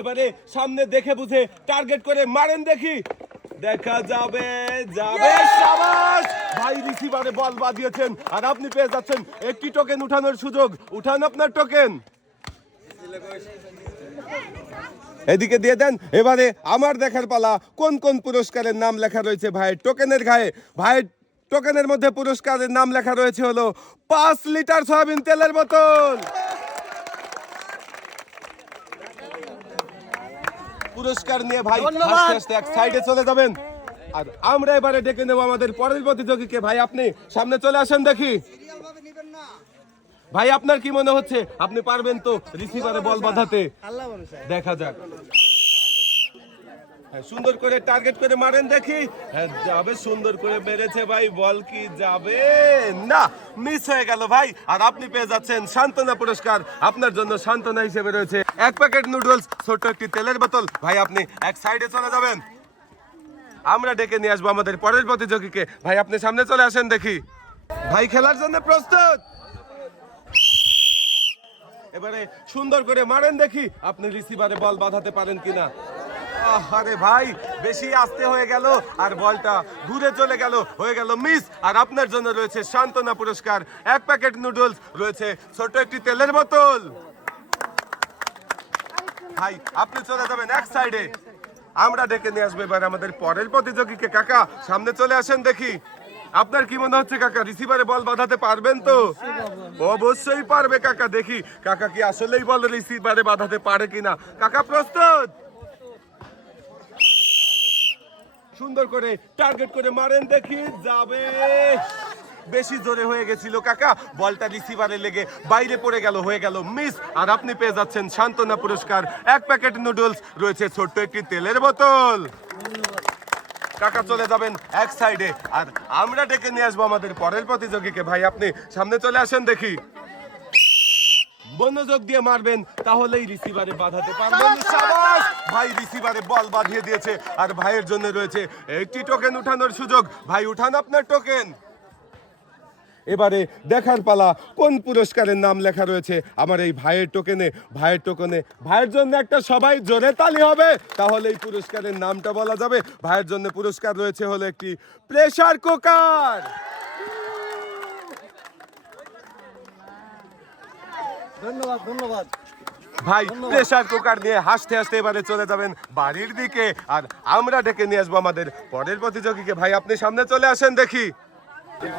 এবারে সামনে দেখে বুঝে টার্গেট করে মারেন দেখি। দেখা যাবে যাবে সাবাস! ভাই রিসিভারে বল বাদিয়েছেন আর আপনি পেয়ে যাচ্ছেন একটি টোকেন উঠানোর সুযোগ। উঠান আপনার টোকেন এদিকে দিয়ে দেন। এবারে আমার দেখার পালা। কোন কোন পুরস্কারের নাম লেখা রয়েছে ভাইয়ের টোকেনের গায়ে ভাইয়ের টোকেনের মধ্যে পুরস্কারের নাম লেখা রয়েছে হলো পাঁচ লিটার সয়াবিন তেলের বোতল। পুরস্কার নিয়ে ভাই আস্তে এক সাইডে চলে যাবেন। আর আমরা এবারে ডেকে নেব আমাদের পরের প্রতিযোগীকে। ভাই আপনি সামনে চলে আসেন দেখি। ভাই আপনার কি মনে হচ্ছে? আপনি পারবেন তো রিসিভারে বল বাঁধাতে? দেখা যাক। সুন্দর করে টার্গেট করে মারেন দেখি। হ্যাঁ যাবে, সুন্দর করে বেড়েছে ভাই, বল কি যাবে? না মিস হয়ে গেল ভাই। আর আপনি পেয়ে যাচ্ছেন সান্ত্বনা পুরস্কার। আপনার জন্য সান্ত্বনা হিসেবে রয়েছে এক প্যাকেট নুডলস ছোট্ট একটি তেলের বোতল। ভাই, আপনি এক সাইডে চলে যাবেন। আমরা ডেকে নিয়ে আসব আমাদের পরের প্রতিযোগীকে। ভাই, আপনি সামনে চলে আসেন দেখি। ভাই, খেলার জন্য প্রস্তুত। এবারে সুন্দর করে মারেন দেখি, আপনি রিসিভারে বল বাঁধাতে পারেন কিনা। আরে ভাই, বেশি আস্তে হয়ে গেল আর বলটা ঘুরে চলে গেল, হয়ে গেল মিস আর আপনার জন্য রয়েছে সান্ত্বনা পুরস্কার। এক প্যাকেট নুডলস রয়েছে ছোট একটি তেলের বোতল। ভাই, আপনি চলে যাবেন এক সাইডে আমরা ডেকে নিয়ে আসব এবার আমাদের পরের প্রতিযোগীকে। কাকা, সামনে চলে আসেন দেখি। আপনার কি মনে হচ্ছে কাকা রিসিভারে বল বাঁধাতে পারবেন তো? অবশ্যই পারবে কাকা, দেখি। কাকা কি আসলেই বল রিসিভারে বাঁধাতে পারে কিনা? কাকা, প্রস্তুত? সুন্দর করে টার্গেট করে মারেন, দেখি যাবে। বেশি জোরে হয়ে গেছিল কাকা, বলটা রিসিভারে লেগে বাইরে পড়ে গেল, হয়ে গেল, মিস। আর আপনি পেয়ে যাচ্ছেন সান্ত্বনা পুরস্কার। এক প্যাকেট নুডলস, রয়েছে ছোট্ট একটি তেলের বোতল। কাকা চলে যাবেন এক সাইডে আর আমরা ডেকে নিয়ে আসব আমাদের পরের প্রতিযোগীকে। ভাই, আপনি সামনে চলে আসেন দেখি। মনোযোগ দিয়ে মারবেন তাহলেই রিসিভারে বাঁধাতে পারবেন। সাবাস ভাই রিসিভারে বল বাঁধিয়ে দিয়েছে আর ভাইয়ের জন্য রয়েছে একটি টোকেন উঠানোর সুযোগ। ভাই উঠান আপনার টোকেন এবারে দেখার পালা কোন পুরস্কারের নাম লেখা রয়েছে? আমার এই ভাইয়ের টোকেনে ভাইয়ের টোকেনে ভাইয়ের জন্য একটা সবাই জোরে তালি হবে তাহলে এই পুরস্কারের নামটা বলা যাবে। ভাইয়ের জন্য পুরস্কার রয়েছে হলো একটি প্রেসার কুকার ধন্যবাদ ধন্যবাদ। ভাই প্রেশার কুকার নিয়ে হাসতে হাসতে এবারে চলে যাবেন বাড়ির দিকে। আর আমরা ডেকে নিয়ে আসব আমাদের পরের প্রতিযোগীকে। ভাই আপনি সামনে চলে আসেন দেখি।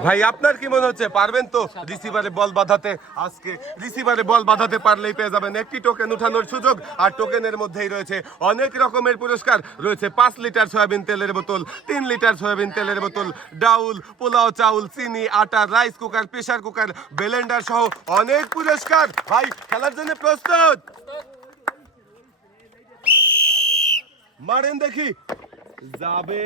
ভাই, আপনার কি মনে হচ্ছে? পারবেন তো? রিসিভারে বল বাঁধাতে? আজকে রিসিভারে বল বাঁধাতে পারলেই পেয়ে যাবেন একটি টোকেন উঠানোর সুযোগ। আর টোকেনের মধ্যেই রয়েছে অনেক রকমের পুরস্কার। রয়েছে পাঁচ লিটার সয়াবিন তেলের বোতল, তিন লিটার সয়াবিন তেলের বোতল, ডাউল, পোলাও, চাউল, চিনি, আটা, rice cooker, pressure cooker, blender সহ অনেক পুরস্কার। ভাই, খেলার জন্য প্রস্তুত? মারেন দেখি। যাবে।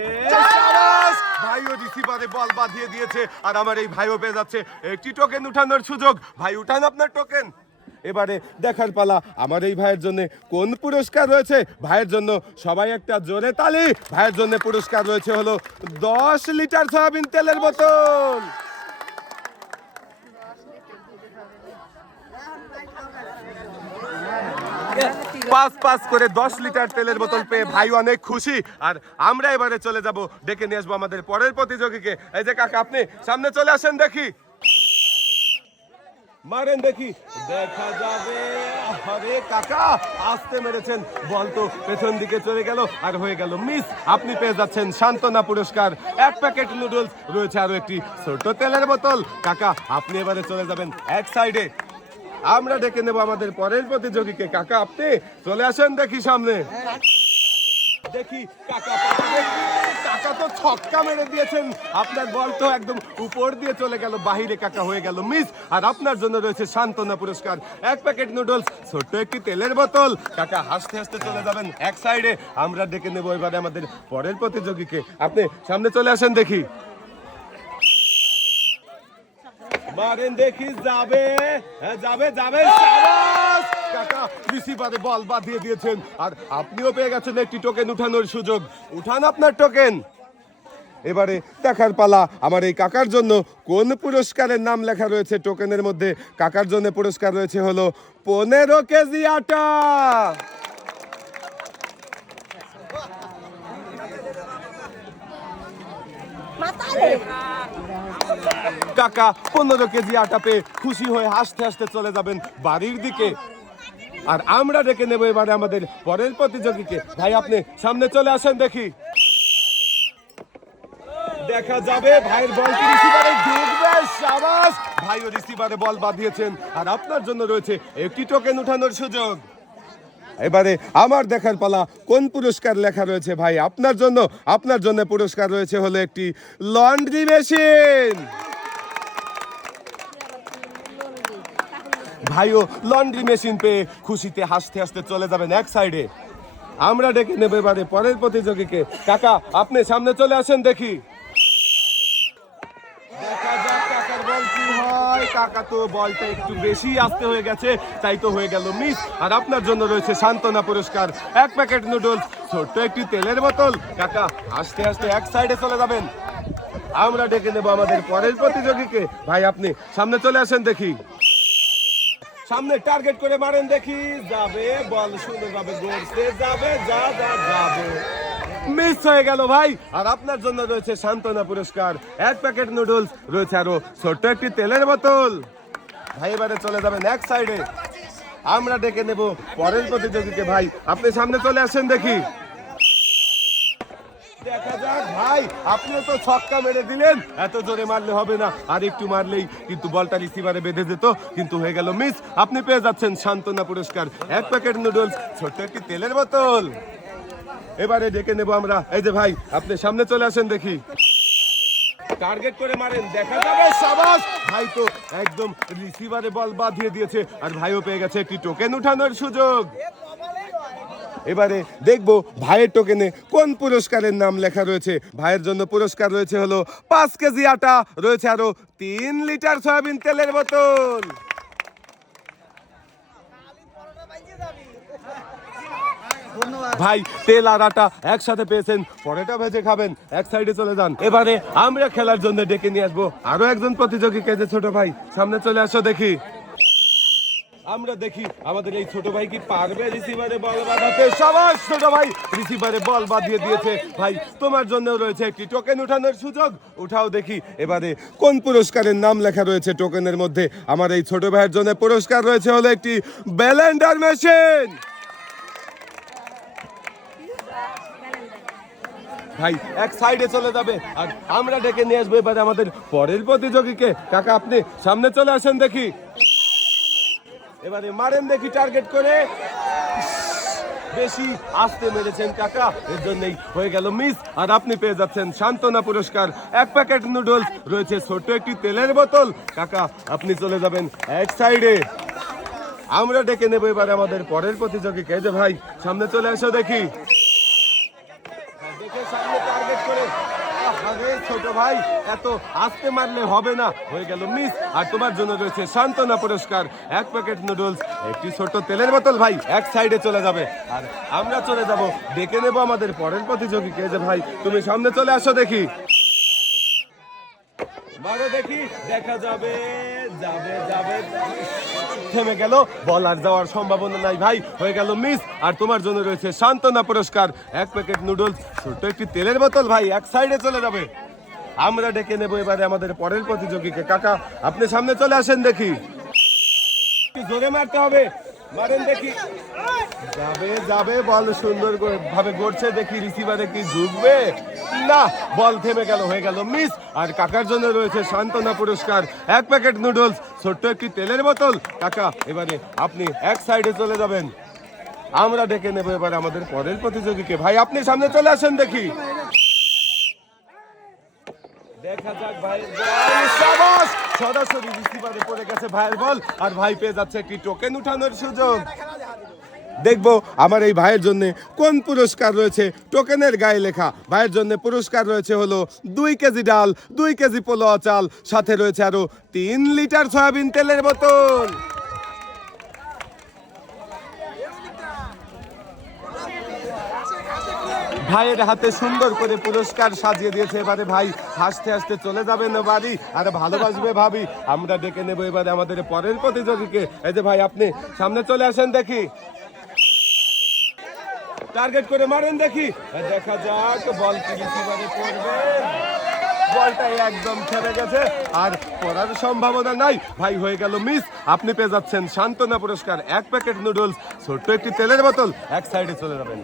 ভাইও রিসিভারে বল বাঁধিয়ে দিয়েছে আর আমার এই ভাইও পেয়ে যাচ্ছে। একটি টোকেন উঠানোর সুযোগ। ভাই উঠান আপনার টোকেন এবারে দেখার পালা আমার এই ভাইয়ের জন্য কোন পুরস্কার রয়েছে? ভাইয়ের জন্য সবাই একটা জোরে তালি। ভাইয়ের জন্য পুরস্কার রয়েছে হলো দশ লিটার সয়াবিন তেলের বোতল। পাঁচ পাঁচ করে দশ লিটার তেলের বোতল পেয়ে ভাই অনেক খুশি। আর আমরা এবারে চলে যাব, ডেকে নিয়ে আসব আমাদের পরের প্রতিযোগীকে। এই যে কাকা, আপনি সামনে চলে আসেন দেখি। মারেন দেখি। দেখা যাবে। আরে কাকা, আসতে মেরেছেন। বল তো, পেছন দিকে চলে গেল আর হয়ে গেল মিস আপনি পেয়ে যাচ্ছেন সান্ত্বনা পুরস্কার। এক প্যাকেট নুডলস রয়েছে আরও একটি ছোট তেলের বোতল। কাকা, আপনি এবারে চলে যাবেন এক সাইডে আমরা ডেকে নেব আমাদের পরের প্রতিযোগীকে। কাকা, আপনি চলে আসেন দেখি সামনে। দেখি, কাকা। কাকা তো ছক্কা মেরে দিয়েছেন। আপনার বল তো একদম উপর দিয়ে চলে গেল, বাহিরে কাকা হয়ে গেল। মিস, আর আপনার জন্য রয়েছে সান্ত্বনা পুরস্কার। এক প্যাকেট নুডলস, ছোট্ট একটি তেলের বোতল। কাকা হাসতে হাসতে চলে যাবেন এক সাইডে। আমরা ডেকে নেব এবারে আমাদের পরের প্রতিযোগীকে। আপনি সামনে চলে আসেন দেখি। মারেন দেখি, যাবে। হ্যাঁ যাবে যাবে! কাকা রিসিভারে বল বা দিয়েছেন। আর আপনিও পেয়ে গেছেন একটি টোকেন উঠানোর সুযোগ। উঠান আপনার টোকেন এবারে দেখার পালা আমার এই কাকার জন্য কোন পুরস্কারের নাম লেখা রয়েছে টোকেনের মধ্যে? কাকার জন্য পুরস্কার রয়েছে হলো পনেরো কেজি আটা। কাকা পনেরো কেজি আটা পেয়ে খুশি হয়ে হাসতে হাসতে চলে যাবেন বাড়ির দিকে। আর আমরা ডেকে নেব এবারে আমাদের পরের প্রতিযোগীকে। ভাই, আপনি সামনে চলে আসেন দেখি। দেখা যাবে, ভাইয়ের বল কি রিসিভারে ঢুকবে? সাবাস! ও রিসিভারে বল বাঁধিয়েছেন। আর আপনার জন্য রয়েছে একটি টোকেন উঠানোর সুযোগ। এবারে আমার দেখার পালা, কোন পুরস্কার লেখা রয়েছে? ভাই, আপনার জন্য আপনার জন্য পুরস্কার রয়েছে হলো একটি লন্ড্রি মেশিন। ভাইও লন্ড্রি মেশিন পেয়ে খুশিতে হাসতে হাসতে চলে যাবেন এক সাইডে। আমরা ডেকে নেব এবারে পরের প্রতিযোগীকে। কাকা, আপনি সামনে চলে আসেন দেখি। কাকা তো বলটা একটু বেশি আসতে হয়ে গেছে, তাই তো হয়ে গেল মিস। আর আপনার জন্য রয়েছে সান্ত্বনা পুরস্কার। এক প্যাকেট নুডলস, ছোট্ট একটি তেলের বোতল। কাকা আস্তে আস্তে এক সাইডে চলে যাবেন। আমরা ডেকে নেব আমাদের পরের প্রতিযোগীকে। ভাই, আপনি সামনে চলে আসেন দেখি। সামনে টার্গেট করে মারেন দেখি, যাবে, বল সুন্দরভাবে গড়তে যাবে, যা যা, যাবে। মিস হয়ে গেল ভাই। আর আপনার জন্য রয়েছে সান্ত্বনা পুরস্কার। এক প্যাকেট নুডলস রয়েছে আরও ছোট্ট একটি তেলের বোতল। ভাই, এবারে চলে যাবেন এক সাইডে আমরা ডেকে নেব পরের প্রতিযোগীকে। ভাই, আপনি সামনে চলে আসেন দেখি। দেখা যাক ভাই, আপনিও তো ছক্কা মেরে দিলেন। এত জোরে মারলে হবে না। আর একটু মারলেই কিন্তু বলটা রিসিভারে বেঁধে যেত, কিন্তু হয়ে গেল মিস আপনি পেয়ে যাচ্ছেন সান্ত্বনা পুরস্কার। এক প্যাকেট নুডলস ছোট্ট একটি তেলের বোতল। এবারে ডেকে নেব আমরা। এই যে ভাই, আপনি সামনে চলে আসেন দেখি। টার্গেট করে মারেন, দেখা যাবে, সাবাস! ভাই তো একদম রিসিভারে বল বাঁধিয়ে দিয়েছে, আর ভাইও পেয়ে গেছে একটি টোকেন উঠানোর সুযোগ। এবারে দেখব ভাইয়ের টোকেনে কোন পুরস্কারের নাম লেখা রয়েছে। ভাইয়ের জন্য পুরস্কার রয়েছে হলো পাঁচ কেজি আটা রয়েছে আরও তিন লিটার সয়াবিন তেলের বোতল। ভাই তেল আর আটা একসাথে পেয়েছেন পরেটা ভেজে খাবেন এক সাইডে চলে যান। এবারে আমরা খেলার জন্য ডেকে নিয়ে আসব আরও একজন প্রতিযোগীকে যে ছোট ভাই। সামনে চলে আসো দেখি। আমরা দেখি আমাদের এই ছোট ভাই কি পারবে রিসিভারে বল বাঁধাতে? সবাই ছোট ভাই রিসিভারে বল বাঁধিয়ে দিয়েছে। ভাই, তোমার জন্য রয়েছে একটি টোকেন উঠানোর সুযোগ। উঠাও দেখি, এবারে কোন পুরস্কারের নাম লেখা রয়েছে টোকেনের মধ্যে? আমার এই ছোট ভাইয়ের জন্য পুরস্কার রয়েছে হলো একটি ব্যালেন্ডার মেশিন। ভাই, এক সাইডে চলে যাবে। আর আমরা ডেকে নিয়ে আসব এবারে আমাদের পরের প্রতিযোগীকে। কাকা, আপনি সামনে চলে আসেন দেখি। এবারে মারেন দেখি টার্গেট করে। বেশি আসতে মেরেছেন কাকা। এর জন্যই হয়ে গেল মিস। আর আপনি পেয়ে যাচ্ছেন সান্ত্বনা পুরস্কার। এক প্যাকেট নুডলস, রয়েছে ছোট একটি তেলের বোতল। কাকা, আপনি চলে যাবেন এক সাইডে। আমরা ডেকে নেব এবারে আমাদের পরের প্রতিযোগী কে যে ভাই, সামনে চলে এসো দেখি সামনে টার্গেট করে আরে ছোট ভাই, এত আসতে মারলে হবে না। হয়ে গেল মিস আর তোমার জন্য রয়েছে সান্ত্বনা পুরস্কার। এক প্যাকেট নুডলস একটি ছোট তেলের বোতল ভাই, এক সাইডে চলে যাবে। আর আমরা চলে যাব, ডেকে নেব আমাদের পরের প্রতিযোগীকে যে ভাই, তুমি সামনে চলে আসো দেখি। দেখি, দেখা যাবে থেমে গেল, বল আর যাওয়ার সম্ভাবনা নাই ভাই। হয়ে গেল মিস আর তোমার জন্য রয়েছে সান্ত্বনা পুরস্কার। এক প্যাকেট নুডলস ছোট্ট একটি তেলের বোতল ভাই, এক সাইডে চলে যাবে। আমরা ডেকে নেব এবারে আমাদের পরের প্রতিযোগীকে। কাকা, আপনি সামনে চলে আসেন দেখি। জোরে মারতে হবে। মারেন দেখি। যাবে যাবে, বল সুন্দর ভাবে গড়ছে, দেখি রিসিভারে কি ঝুঁকবে না, বল থেমে গেল, হয়ে গেল মিস আর কাকার জন্য রয়েছে সান্ত্বনা পুরস্কার। এক প্যাকেট নুডলস ছোট্ট একটি তেলের বোতল। কাকা, এবারে আপনি এক সাইডে চলে যাবেন। আমরা ডেকে নেব এবারে আমাদের পরের প্রতিযোগীকে। ভাই, আপনি সামনে চলে আসেন দেখি। দেখা যাক ভাই। সাবাস! সরাসরি রিসিভারে পড়ে গেছে ভাইয়ের বল, আর ভাই পেয়ে যাচ্ছে টোকেন উঠানোর সুযোগ। দেখব আমার এই ভাইয়ের জন্য কোন পুরস্কার রয়েছে। টোকেনের গায়ে লেখা, ভাইয়ের জন্য পুরস্কার রয়েছে হলো দুই কেজি ডাল, দুই কেজি পোলোয়া চাল, সাথে রয়েছে আরও তিন লিটার সয়াবিন তেলের বোতল। ভাইয়ের হাতে সুন্দর করে পুরস্কার সাজিয়ে দিয়েছে। এবারে ভাই হাসতে হাসতে চলে যাবেন বাড়ি আর ভালোবাসবে ভাবি। আমরা ডেকে নেব এবারে আমাদের পরের প্রতিযোগীকে। এই যে ভাই, আপনি সামনে চলে আসেন দেখি। টার্গেট করে মারেন দেখি। দেখা যাক, বল কি পড়বে বলটাই একদম থেমে গেছে আর সম্ভাবনা নাই। ভাই হয়ে গেল মিস। আপনি পেয়ে যাচ্ছেন সান্ত্বনা পুরস্কার। এক প্যাকেট নুডলস, ছোট্ট একটি তেলের বোতল। এক সাইডে চলে যাবেন।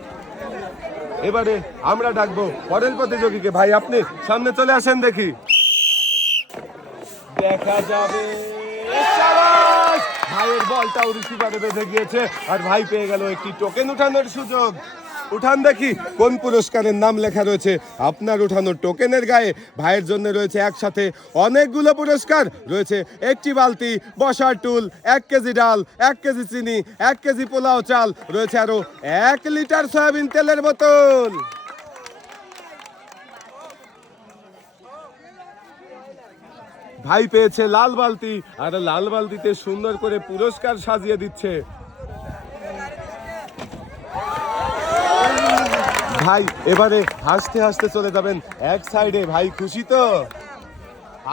এবারে আমরা ডাকবো পরের প্রতিযোগীকে। ভাই, আপনি সামনে চলে আসেন দেখি। দেখা যাবে! ভাইয়ের বলটাও রিসিভারে বেঁধে গিয়েছে আর ভাই পেয়ে গেল একটি টোকেন উঠানোর সুযোগ। উঠান দেখি, কোন পুরস্কারের নাম লেখা রয়েছে। আপনার উঠানো টোকেনের গায়ে ভাইয়ের জন্য রয়েছে একসাথে অনেকগুলো পুরস্কার। রয়েছে একটি বালতি, বসার টুল, এক কেজি ডাল, এক কেজি চিনি, এক কেজি পোলাও চাল, রয়েছে আরও এক লিটার সয়াবিন তেলের বোতল। ভাই পেয়েছে লাল বালতি, আর লাল বালতিতে সুন্দর করে পুরস্কার সাজিয়ে দিচ্ছে। ভাই, এবারে হাসতে হাসতে চলে যাবেন এক সাইডে ভাই, খুশি তো?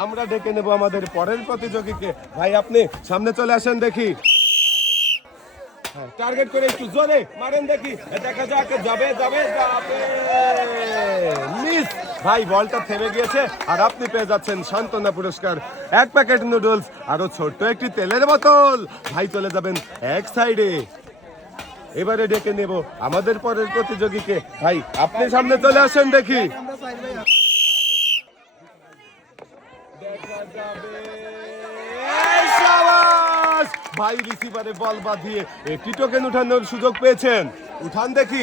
আমরা ডেকে নেব আমাদের পরের প্রতিযোগীকে। ভাই, আপনি সামনে চলে আসেন দেখি। টার্গেট করে একটু জোরে মারেন দেখি। দেখা যাক, যাবে যাবে যাবে। মিস! ভাই, বলটা থেমে গিয়েছে আর আপনি পেয়ে যাচ্ছেন সান্ত্বনা পুরস্কার। এক প্যাকেট নুডলস আরও ছোট্ট একটি তেলের বোতল। ভাই, চলে যাবেন এক সাইডে এবারে ডেকে নেব আমাদের পরের প্রতিযোগীকে। ভাই, আপনি সামনে চলে আসেন দেখি। ভাই রিসিভারে বল বাঁধিয়ে একটি টোকেন উঠানোর সুযোগ পেয়েছেন। উঠান দেখি।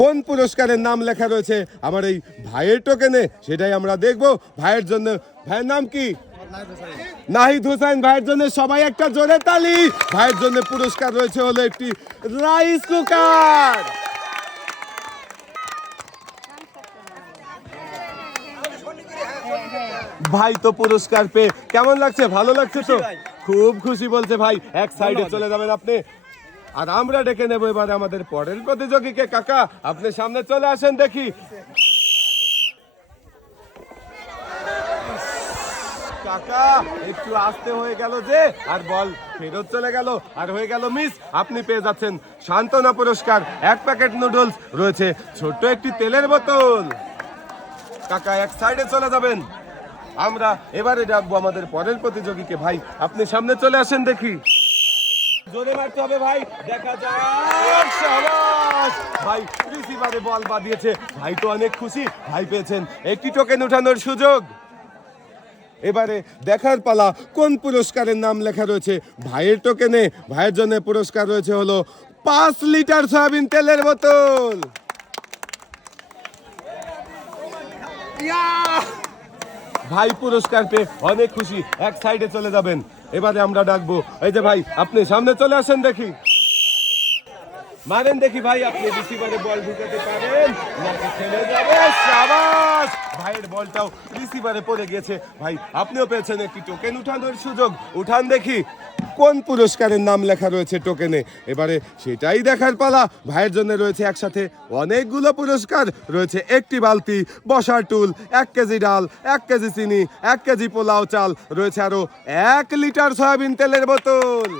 কোন পুরস্কারের নাম লেখা রয়েছে? আমার এই ভাইয়ের টোকেনে সেটাই আমরা দেখব। ভাইয়ের জন্য, ভাইয়ের নাম কি? নাহিদ হোসেন ভাইয়ের জন্য সবাই একটা জোরে তালি। ভাইয়ের জন্য পুরস্কার রয়েছে হলো একটি রাইস কুকার। ভাই তো পুরস্কার পেয়ে কেমন লাগছে? ভালো লাগছে তো? খুব খুশি বলছে ভাই। এক সাইডে চলে যাবেন আপনি। আর আমরা ডেকে নেব এবারে আমাদের পরের প্রতিযোগীকে। কাকা আপনি সামনে চলে আসেন দেখি। কাকা, একটু আসতে হয়ে গেল যে, আর বল, ফেরত চলে গেল, আর হয়ে গেল মিস আপনি পেয়ে যাচ্ছেন সান্ত্বনা পুরস্কার, এক প্যাকেট নুডলস রয়েছে, ছোট্ট একটি তেলের বোতল। কাকা, এক সাইডে চলে যাবেন। আমরা এবারে ডাকবো আমাদের পরের প্রতিযোগীকে, ভাই, আপনি সামনে চলে আসেন দেখি। জোরে মারতে হবে, ভাই, দেখা যাক। শাবাশ! ভাই রিসিভারে বল বাদিয়েছে ভাই তো অনেক খুশি, ভাই পেয়েছেন। একটি টোকেন উঠানোর সুযোগ। এবারে দেখার পালা, কোন পুরস্কারের নাম লেখা রয়েছে? ভাইয়ের টোকেনে, ভাইয়ের জন্য পুরস্কার রয়েছে হলো পাঁচ লিটার সয়াবিন তেলের বোতল। ভাই, পুরস্কার পেয়ে অনেক খুশি, এক সাইডে চলে যাবেন। এবারে আমরা ডাকবো, এই যে ভাই, আপনি সামনে চলে আসেন দেখি। মারেন দেখি ভাই, আপনি রিসিভারে বল ঢুকাতে পারেন। নাকি খেলে যাবে? সাবাস! ভাইয়ের বলটাও রিসিভারে পড়ে গেছে ভাই, আপনিও পেয়েছেন একটি টোকেন উঠানোর সুযোগ। উঠান দেখি, কোন পুরস্কারের নাম লেখা রয়েছে টোকেনে এবারে সেটাই দেখার পালা। ভাইয়ের জন্য রয়েছে একসাথে অনেকগুলো পুরস্কার। রয়েছে একটি বালতি, বসার টুল, এক কেজি ডাল, এক কেজি চিনি, এক কেজি পোলাও চাল। রয়েছে আরও এক লিটার সয়াবিন তেলের বোতল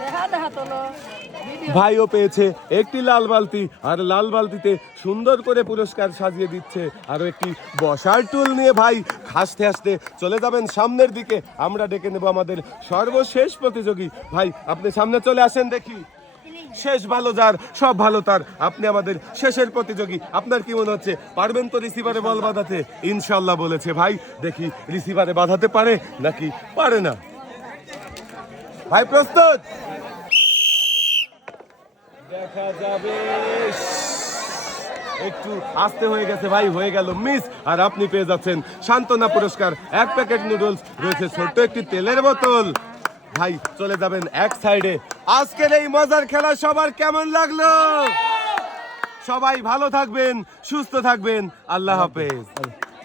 দেখা দেখা তোলো ভিডিও ভাইও পেয়েছে একটি লাল বালতি, আর লাল বালতিতে সুন্দর করে পুরস্কার সাজিয়ে দিচ্ছে আরও একটি বসার টুল নিয়ে ভাই হাসতে হাসতে চলে যাবেন সামনের দিকে। আমরা ডেকে নেব আমাদের সর্বশেষ প্রতিযোগী। ভাই, আপনি সামনে চলে আসেন দেখি। শেষ ভালো যার, সব ভালো তার। আপনি আমাদের শেষের প্রতিযোগী। আপনার কি মনে হচ্ছে? পারবেন তো রিসিভারে বল বাঁধাতে? ইনশাল্লাহ বলেছে ভাই। দেখি রিসিভারে বাঁধাতে পারে নাকি পারে না। ভাই, প্রস্তুত? দেখা যাবে। একটু আসতে হয়ে গেছে ভাই, হয়ে গেল মিস আর আপনি পেয়ে যাচ্ছেন সান্ত্বনা পুরস্কার। এক প্যাকেট নুডলস রয়েছে ছোট্ট একটি তেলের বোতল। ভাই, চলে যাবেন এক সাইডে আজকের এই মজার খেলা সবার কেমন লাগল? সবাই ভালো থাকবেন, সুস্থ থাকবেন। আল্লাহ হাফেজ।